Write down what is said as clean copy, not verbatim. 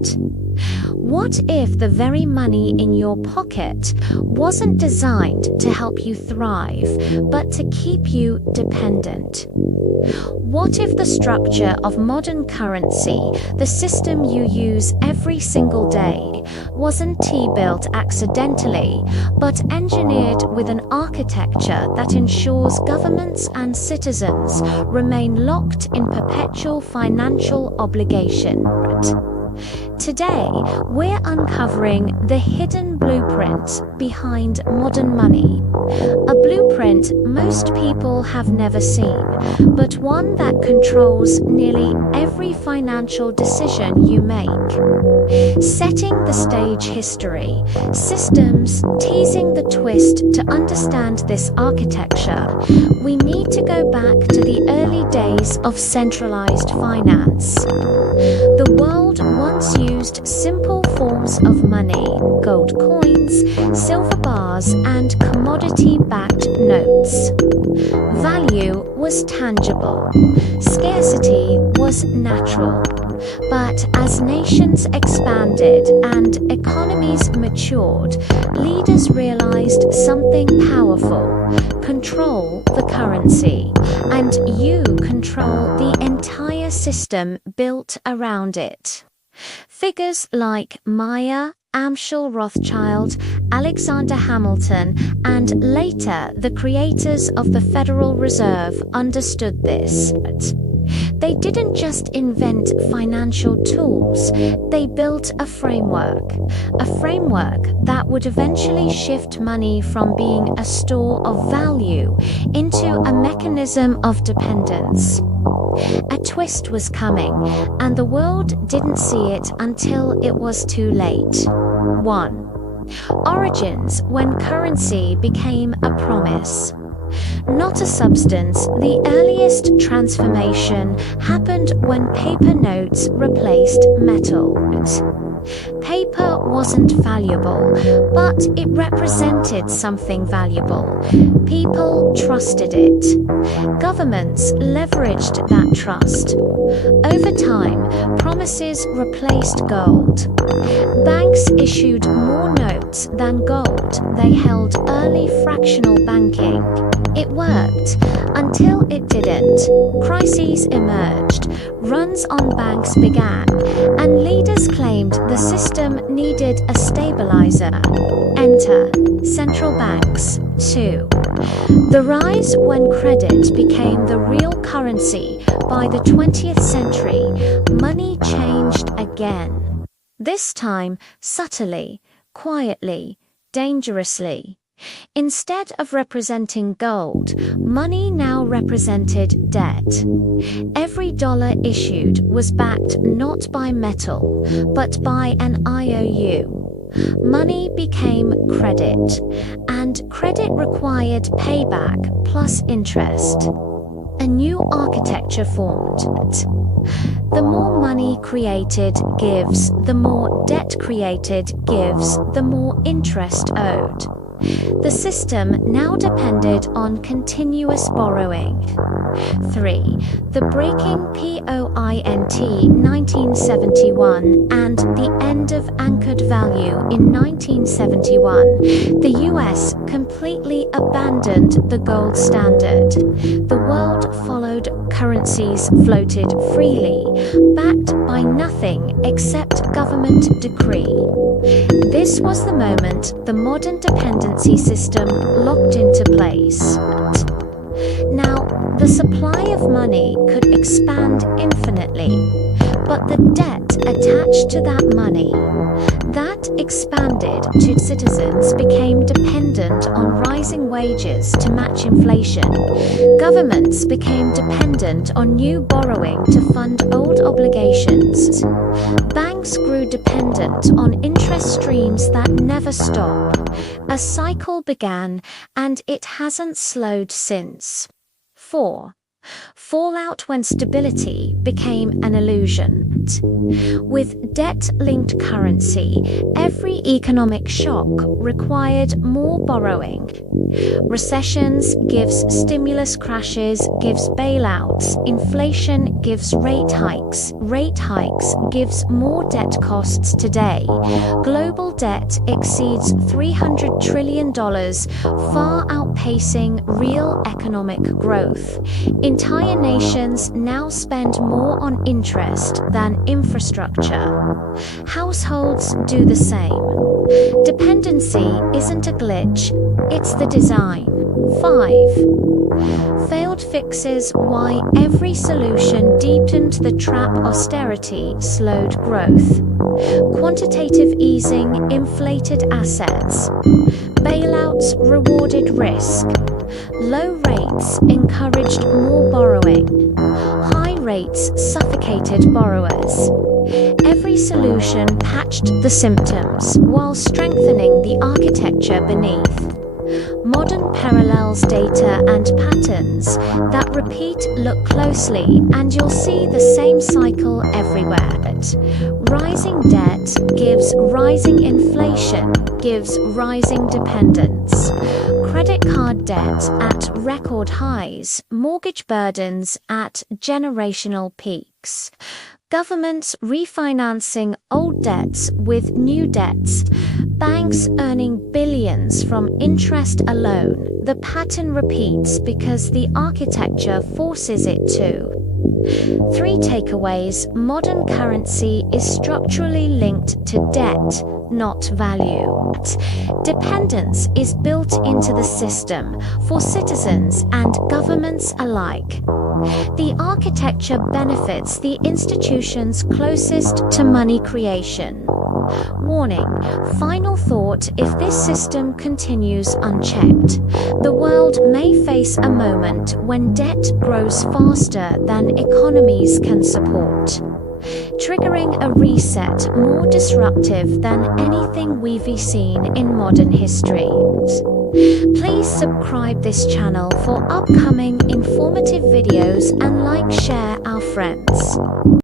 it? What if the very money in your pocket wasn't designed to help you thrive, but to keep you dependent? What if the structure of modern currency, the system you use every single day, wasn't built accidentally, but engineered with an architecture that ensures governments and citizens remain locked in perpetual financial obligation? Today, we're uncovering the hidden blueprint behind modern money. A blueprint most people have never seen, but one that controls nearly every financial decision you make. Setting the stage: history, systems, teasing the twist. To understand this architecture, we need to go back to the early days of centralized finance. The world once used simple forms of money: gold coins, silver bars, and commodity-backed notes. Value was tangible. Scarcity was natural. But as nations expanded and economies matured, leaders realized something powerful: control the currency, and you control the entire system built around it. Figures like Maya Amschel Rothschild, Alexander Hamilton, and later the creators of the Federal Reserve understood this. They didn't just invent financial tools, they built a framework that would eventually shift money from being a store of value into a mechanism of dependence. A twist was coming, and the world didn't see it until it was too late. 1. Origins: when currency became a promise. Not a substance, the earliest transformation happened when paper notes replaced metal. Paper wasn't valuable, but it represented something valuable. People trusted it. Governments leveraged that trust. Over time, promises replaced gold. Banks issued more notes than gold. They held early fractional banking. It worked until it didn't. Crises emerged, runs on banks began, and leaders claimed the system needed a stabilizer. Enter central banks. 2. The rise when credit became the real currency. By the 20th century, money changed again. This time, subtly, quietly, dangerously. Instead of representing gold, money now represented debt. Every dollar issued was backed not by metal, but by an IOU. Money became credit, and credit required payback plus interest. A new architecture formed. The more money created gives, the more debt created gives, the more interest owed. The system now depended on continuous borrowing. 3. The breaking point 1971 and the end of anchored value in 1971. The US completely abandoned the gold standard. The world followed. Currencies floated freely, backed by nothing except government decree. This was the moment the modern dependency system locked into place. Now, the supply of money could expand infinitely, but the debt attached to that money, that expanded to citizens, became dependent on rising wages to match inflation. Governments became dependent on new borrowing to fund old obligations. Banks grew dependent on interest streams that never stop. A cycle began, and it hasn't slowed since. 4. Fallout when stability became an illusion. With debt-linked currency, every economic shock required more borrowing. Recessions gives stimulus, crashes gives bailouts, inflation gives rate hikes gives more debt costs today. Global debt exceeds $300 trillion, far outpacing real economic growth. Entire nations now spend more on interest than infrastructure. Households do the same. Dependency isn't a glitch, it's the design. 5. Failed fixes: why every solution deepened the trap, austerity slowed growth. Quantitative easing inflated assets. Bailouts rewarded risk. Low rates encouraged more borrowing. High rates suffocated borrowers. Every solution patched the symptoms while strengthening the architecture beneath. Modern parallels data and patterns that repeat. Look closely and you'll see the same cycle everywhere. Rising debt gives rising inflation, gives rising dependence. Credit card debt at record highs, mortgage burdens at generational peaks. Governments refinancing old debts with new debts. Banks earning billions from interest alone. The pattern repeats because the architecture forces it to. 3 takeaways: modern currency is structurally linked to debt, not value. Dependence is built into the system for citizens and governments alike. The architecture benefits the institutions closest to money creation. Warning: final thought: if this system continues unchecked, the world may face a moment when debt grows faster than economies can support, triggering a reset more disruptive than anything we've seen in modern history. Please subscribe this channel for upcoming informative videos and share our friends.